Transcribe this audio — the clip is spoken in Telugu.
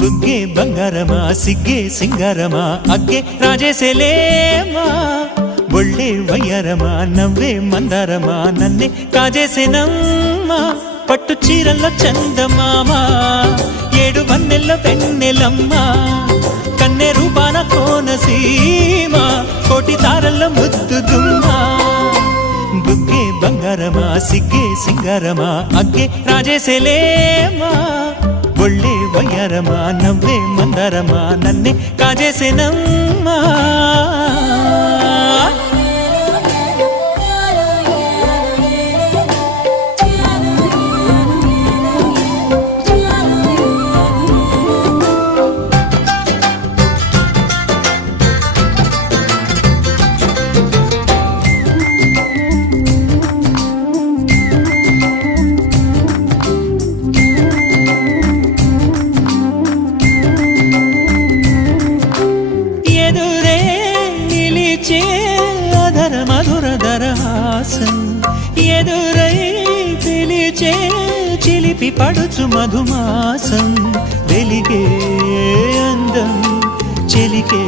బుగ్గే బంగారమా సిగ్గే సింగారమా అగ్గే రాజేసేలేమా ఒళ్ళే వయ్యారమా నవ్వే మందారమా నన్నే కాజేసేనమ్మా పట్టు చీరల్లో చందమామా ఏడు వన్నెల్ల వెన్నెలమ్మా కన్నె రూపాన కోనసీమ కోటి తారల్ల ముద్దుగుమ్మా బుగ్గే బంగారమా సిగ్గే సింగారమా అగ్గే రాజేసేలేమా ఒళ్ళే వయ్యారమా నవ్వే మందారమా నన్నే కాజేసేనమ్మా అధర మధుర దరహాసం ఎదురై పిలిచే చిలిపి పడుచు మధుమాసం వెలిగే అందం చెలికే